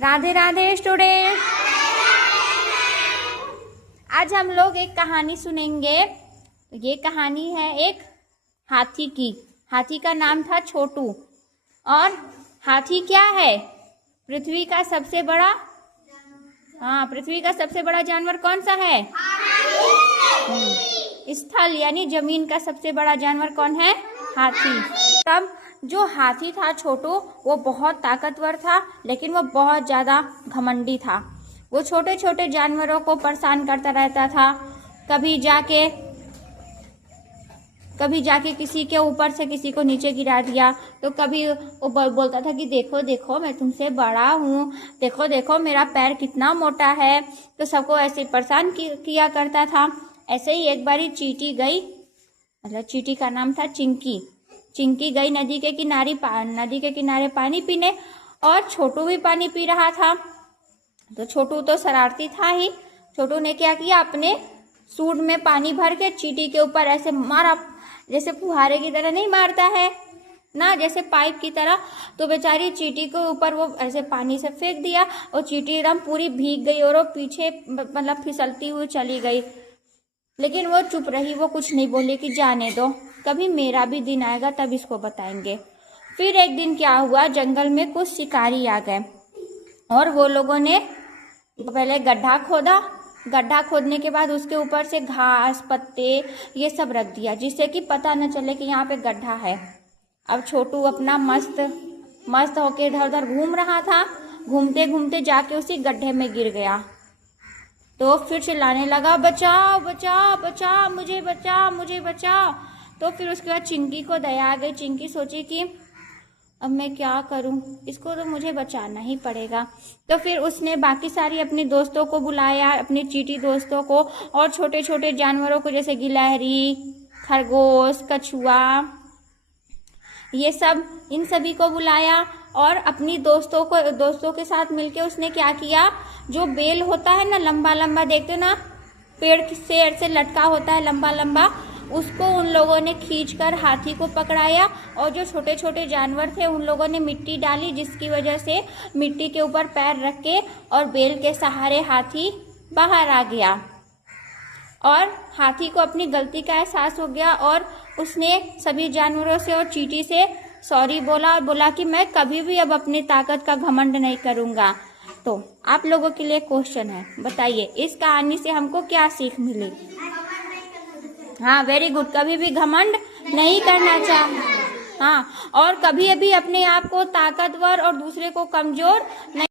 Radhe Radhe student. आज हम लोग एक कहानी सुनेंगे। ये कहानी है एक हाथी की। हाथी का नाम था छोटू। और हाथी क्या है? पृथ्वी का सबसे बड़ा पृथ्वी का सबसे बड़ा जानवर कौन सा है? स्थल यानी जमीन का सबसे बड़ा जानवर कौन है? हाथी। तब जो हाथी था छोटू, वो बहुत ताकतवर था, लेकिन वो बहुत ज्यादा घमंडी था। वो छोटे छोटे जानवरों को परेशान करता रहता था। कभी जाके किसी के ऊपर से किसी को नीचे गिरा दिया, तो कभी वो बोलता था कि देखो देखो मैं तुमसे बड़ा हूँ, देखो देखो मेरा पैर कितना मोटा है। तो सबको ऐसे परेशान किया करता था। ऐसे ही एक बारी चींटी गई, मतलब चींटी का नाम था चिंकी। चिंकी गई नदी के किनारे पानी पीने, और छोटू भी पानी पी रहा था। तो छोटू तो शरारती था ही। छोटू ने क्या किया, अपने सूंड में पानी भर के चींटी के ऊपर ऐसे मारा, जैसे फुहारे की तरह नहीं मारता है ना, जैसे पाइप की तरह। तो बेचारी चींटी के ऊपर वो ऐसे पानी से फेंक दिया, और चींटी एकदम पूरी भीग गई और वो पीछे मतलब फिसलती हुई चली गई। लेकिन वो चुप रही, वो कुछ नहीं बोली कि जाने दो, कभी मेरा भी दिन आएगा तब इसको बताएंगे। फिर एक दिन क्या हुआ, जंगल में कुछ शिकारी आ गए, और वो लोगों ने पहले गड्ढा खोदा। गड्ढा खोदने के बाद उसके ऊपर से घास पत्ते ये सब रख दिया, जिससे कि पता न चले कि यहाँ पे गड्ढा है। अब छोटू अपना मस्त होके इधर उधर घूम रहा था। घूमते घूमते जाके उसी गड्ढे में गिर गया। तो फिर चिल्लाने लगा, बचाओ बचाओ बचाओ, मुझे बचाओ मुझे बचाओ। तो फिर उसके बाद चिंकी को दया आ गई। चिंकी सोची कि अब मैं क्या करूं, इसको तो मुझे बचाना ही पड़ेगा। तो फिर उसने बाकी सारी अपने दोस्तों को बुलाया, अपने चींटी दोस्तों को, और छोटे छोटे जानवरों को जैसे गिलहरी, खरगोश, कछुआ, ये सब, इन सभी को बुलाया। और अपनी दोस्तों के साथ मिलके उसने क्या किया, जो बेल होता है ना, लंबा लंबा, देखते ना पेड़ से लटका होता है लंबा लंबा, उसको उन लोगों ने खींचकर हाथी को पकड़ाया। और जो छोटे छोटे जानवर थे उन लोगों ने मिट्टी डाली, जिसकी वजह से मिट्टी के ऊपर पैर रख के और बेल के सहारे हाथी बाहर आ गया। और हाथी को अपनी गलती का एहसास हो गया, और उसने सभी जानवरों से और चींटी से सॉरी बोला, और बोला कि मैं कभी भी अब अपनी ताकत का घमंड नहीं करूंगा। तो आप लोगों के लिए क्वेश्चन है, बताइए इस कहानी से हमको क्या सीख मिली? हाँ, वेरी गुड। कभी भी घमंड नहीं करना चाहिए। हाँ, और कभी भी अपने आप को ताकतवर और दूसरे को कमजोर नहीं